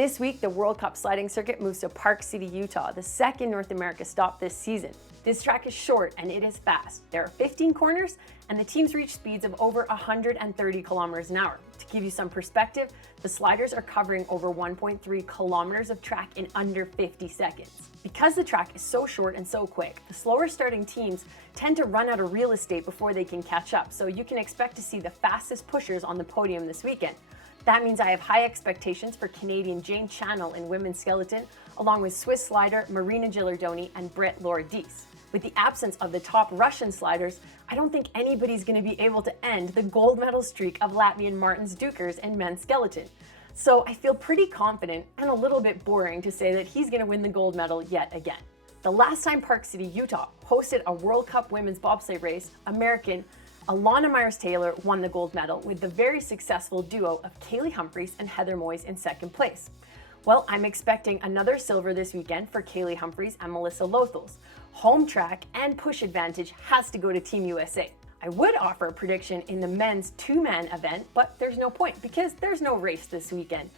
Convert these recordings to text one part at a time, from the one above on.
This week, the World Cup sliding circuit moves to Park City, Utah, the second North America stop this season. This track is short and it is fast. There are 15 corners and the teams reach speeds of over 130 kilometers an hour. To give you some perspective, the sliders are covering over 1.3 kilometers of track in under 50 seconds. Because the track is so short and so quick, the slower starting teams tend to run out of real estate before they can catch up, so you can expect to see the fastest pushers on the podium this weekend. That means I have high expectations for Canadian Jane Channel in women's skeleton, along with Swiss slider Marina Gilardoni and Britt Laura-Dees. With the absence of the top Russian sliders, I don't think anybody's going to be able to end the gold medal streak of Latvian Martins Dukers in men's skeleton. So I feel pretty confident and a little bit boring to say that he's going to win the gold medal yet again. The last time Park City, Utah hosted a World Cup women's bobsleigh race, American Alana Myers-Taylor won the gold medal with the very successful duo of Kaylee Humphries and Heather Moyes in second place. Well, I'm expecting another silver this weekend for Kaylee Humphries and Melissa Lothels. Home track and push advantage has to go to Team USA. I would offer a prediction in the men's two-man event, but there's no point because there's no race this weekend.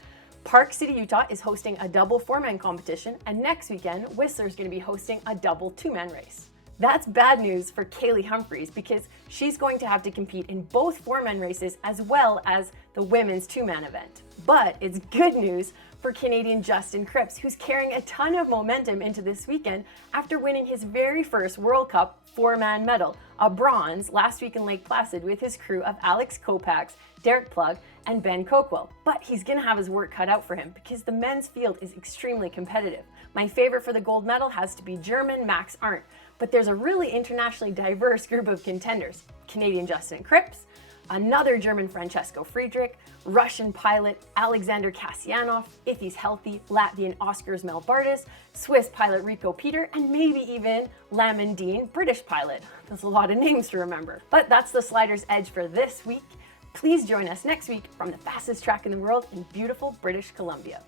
Park City, Utah is hosting a double four-man competition, and next weekend, Whistler's going to be hosting a double two-man race. That's bad news for Kaylee Humphries because she's going to have to compete in both four-man races as well as the women's two-man event. But it's good news for Canadian Justin Cripps, who's carrying a ton of momentum into this weekend after winning his very first World Cup four-man medal, a bronze, last week in Lake Placid with his crew of Alex Kopax, Derek Plug, and Ben Coquel. But he's gonna have his work cut out for him because the men's field is extremely competitive. My favorite for the gold medal has to be German Max Arndt, but there's a really internationally diverse group of contenders. Canadian Justin Cripps, another German Francesco Friedrich, Russian pilot Alexander Kasyanov, if he's healthy, Latvian Oskars Melbardis, Swiss pilot Rico Peter, and maybe even Lamon Dean, British pilot. That's a lot of names to remember. But that's the Sliders Edge for this week. Please join us next week from the fastest track in the world in beautiful British Columbia.